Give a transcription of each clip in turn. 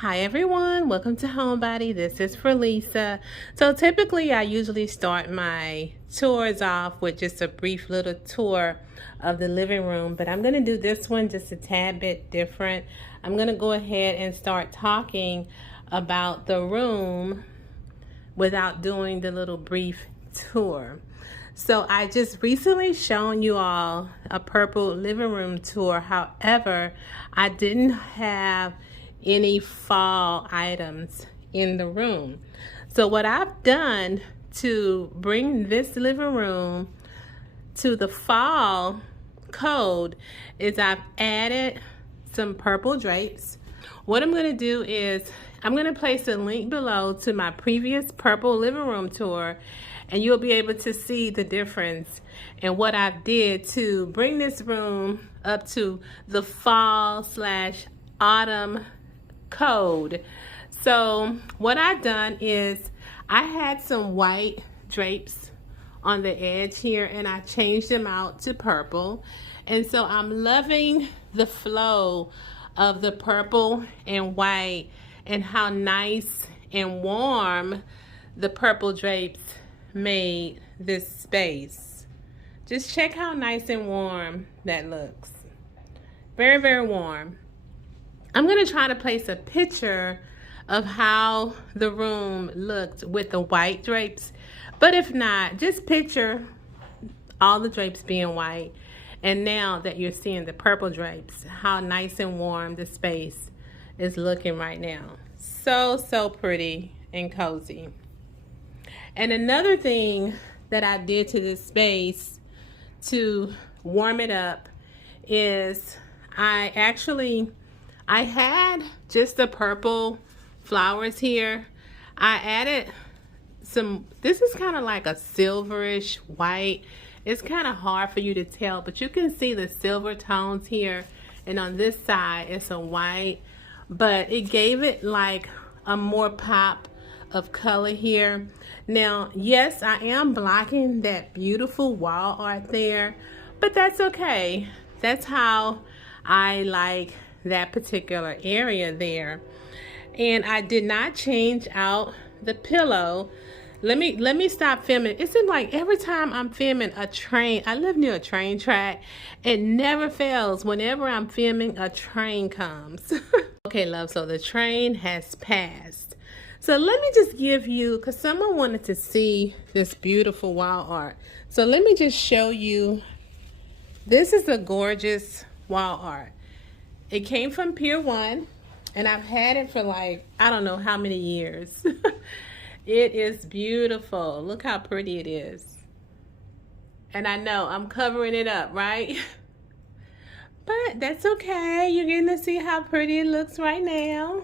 Hi everyone, welcome to Homebody. This is for Lisa. So typically I usually start my tours off with just a brief little tour of the living room, but I'm going to do this one just a tad bit different. I'm going to go ahead and start talking about the room without doing the little brief tour. So I just recently shown you all a purple living room tour. However, I didn't have any fall items in the room. So what I've done to bring this living room to the fall code is I've added some purple drapes. What I'm going to do is I'm going to place a link below to my previous purple living room tour, and you'll be able to see the difference and what I did to bring this room up to the fall/autumn code. So what I've done is I had some white drapes on the edge here and I changed them out to purple, and so I'm loving the flow of the purple and white and how nice and warm the purple drapes made this space. Just check how nice and warm that looks. Very, very warm. I'm going to try to place a picture of how the room looked with the white drapes, but if not, just picture all the drapes being white, and now that you're seeing the purple drapes, how nice and warm the space is looking right now. So pretty and cozy. And another thing that I did to this space to warm it up is I had just the purple flowers here. I added some, this is kind of like a silverish white. It's kind of hard for you to tell, but you can see the silver tones here, and on this side it's a white, but it gave it like a more pop of color here. Now, yes, I am blocking that beautiful wall art there, but that's okay. That's how I like that particular area there. And I did not change out the pillow. Let me stop filming. It seems like every time I'm filming a train, I live near a train track, it never fails. Whenever I'm filming, a train comes. Okay, love, so the train has passed. So let me just give you, because someone wanted to see this beautiful wall art. So let me just show you. This is a gorgeous wall art. It came from Pier 1, and I've had it for like, I don't know how many years. It is beautiful. Look how pretty it is. And I know I'm covering it up, right? But that's okay. You're getting to see how pretty it looks right now.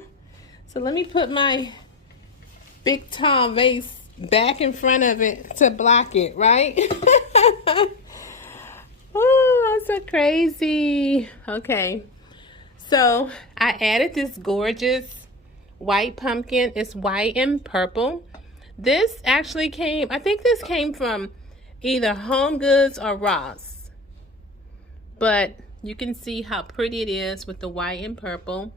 So let me put my big tall vase back in front of it to block it, right? Oh, I'm so crazy. Okay. So I added this gorgeous white pumpkin. It's white and purple. This actually came, I think this came from either Home Goods or Ross. But you can see how pretty it is with the white and purple.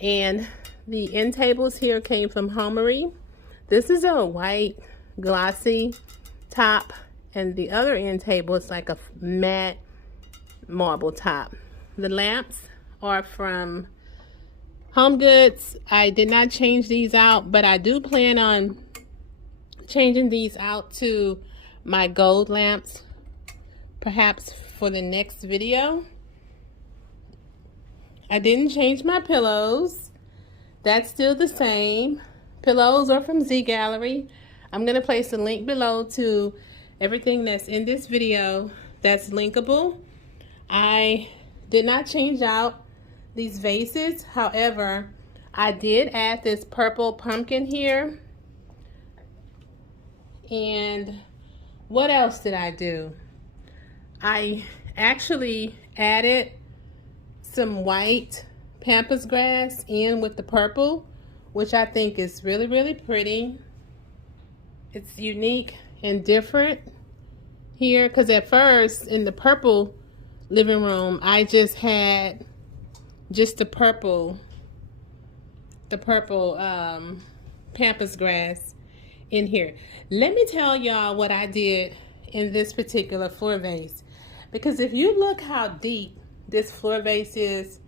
And the end tables here came from Homery. This is a white glossy top, and the other end table is like a matte marble top. The lamps are from Home Goods. I did not change these out, but I do plan on changing these out to my gold lamps, perhaps for the next video. I didn't change my pillows. That's still the same. Pillows are from Z Gallery. I'm going to place a link below to everything that's in this video that's linkable. I did not change out these vases. However, I did add this purple pumpkin here. And what else did I do? I actually added some white pampas grass in with the purple, which I think is really, really pretty. It's unique and different here, because at first in the purple living room I just had just the purple the purple pampas grass in here. Let me tell y'all what I did in this particular floor vase, because if you look how deep this floor vase is,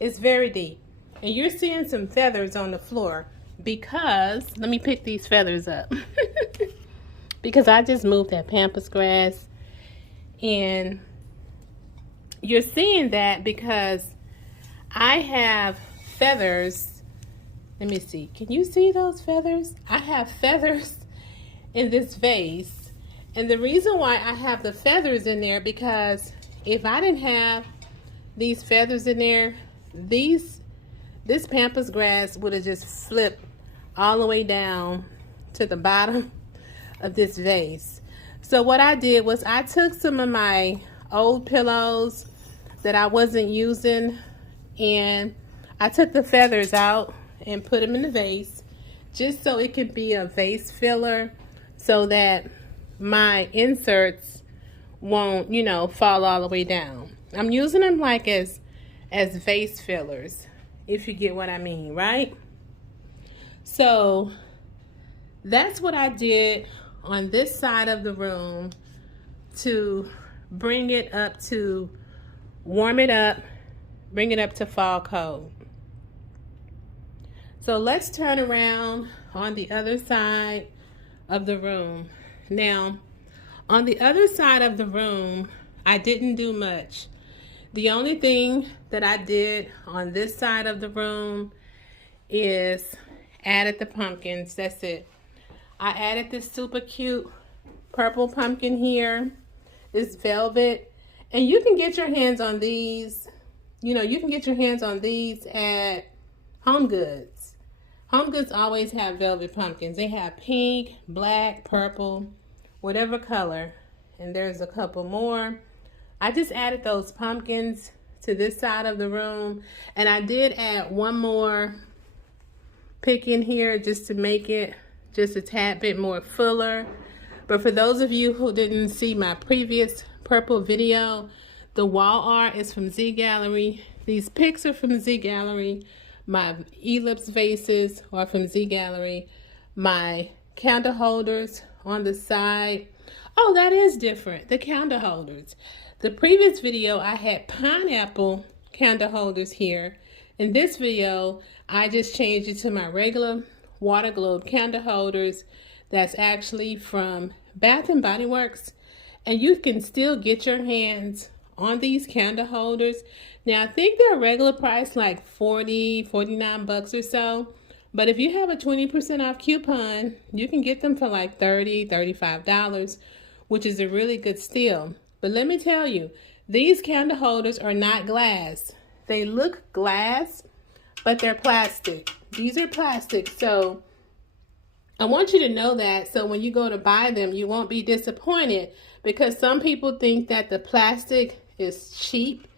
it's very deep, and you're seeing some feathers on the floor because, let me pick these feathers up because I just moved that pampas grass, and you're seeing that because I have feathers. Let me see. Can you see those feathers? I have feathers in this vase. And the reason why I have the feathers in there, because if I didn't have these feathers in there, this pampas grass would have just flipped all the way down to the bottom of this vase. So what I did was I took some of my old pillows that I wasn't using, and I took the feathers out and put them in the vase just so it could be a vase filler, so that my inserts won't, you know, fall all the way down. I'm using them like as vase fillers, if you get what I mean, right? So that's what I did on this side of the room to bring it up to, warm it up, bring it up to fall cold. So let's turn around on the other side of the room. Now, on the other side of the room, I didn't do much. The only thing that I did on this side of the room is added the pumpkins. That's it. I added this super cute purple pumpkin here. It's velvet. And you can get your hands on these. You know, you can get your hands on these at Home Goods. Home Goods always have velvet pumpkins. They have pink, black, purple, whatever color. And there's a couple more. I just added those pumpkins to this side of the room. And I did add one more pick in here just to make it just a tad bit more fuller. But for those of you who didn't see my previous purple video, the wall art is from Z Gallery. These picks are from Z Gallery. My ellipse vases are from Z Gallery. My candle holders on the side. Oh, that is different. The candle holders. The previous video, I had pineapple candle holders here. In this video, I just changed it to my regular water globe candle holders. That's actually from Bath and Body Works. And you can still get your hands on these candle holders. Now, I think they're regular price like 40, 49 bucks or so. But if you have a 20% off coupon, you can get them for like $30, $35, which is a really good steal. But let me tell you, these candle holders are not glass. They look glass, but they're plastic. These are plastic, so I want you to know that, so when you go to buy them, you won't be disappointed, because some people think that the plastic is cheap.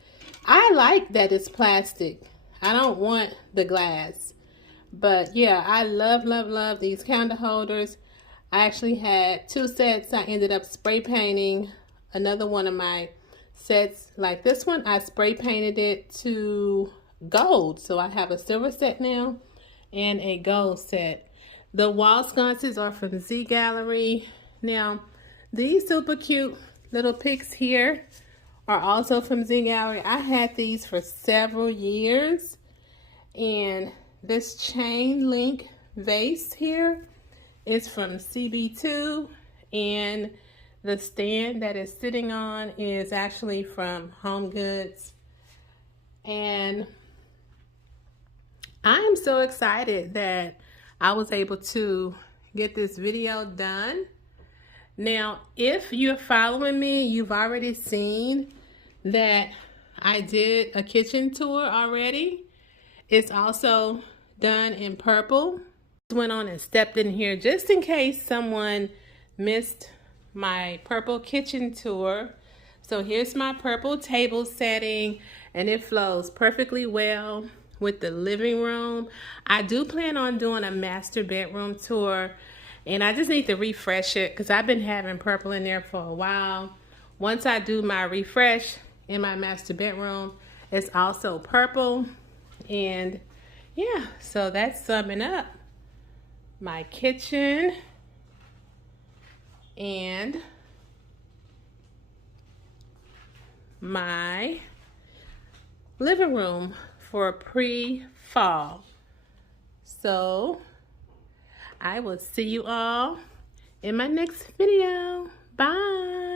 I like that it's plastic. I don't want the glass. But yeah, I love these candle holders. I actually had 2 sets. I ended up spray painting another one of my sets. Like this one, I spray painted it to gold. So I have a silver set now and a gold set. The wall sconces are from Z Gallery. Now, these super cute little picks here are also from Z Gallery. I had these for several years. And this chain link vase here is from CB2. And the stand that it's sitting on is actually from Home Goods. And I am so excited that I was able to get this video done. Now, if you're following me, you've already seen that I did a kitchen tour already. It's also done in purple. Went on and stepped in here just in case someone missed my purple kitchen tour. So here's my purple table setting, and it flows perfectly well with the living room. I do plan on doing a master bedroom tour, and I just need to refresh it because I've been having purple in there for a while. Once I do my refresh in my master bedroom, it's also purple. And yeah, so that's summing up my kitchen and my living room for pre-fall. So I will see you all in my next video. Bye.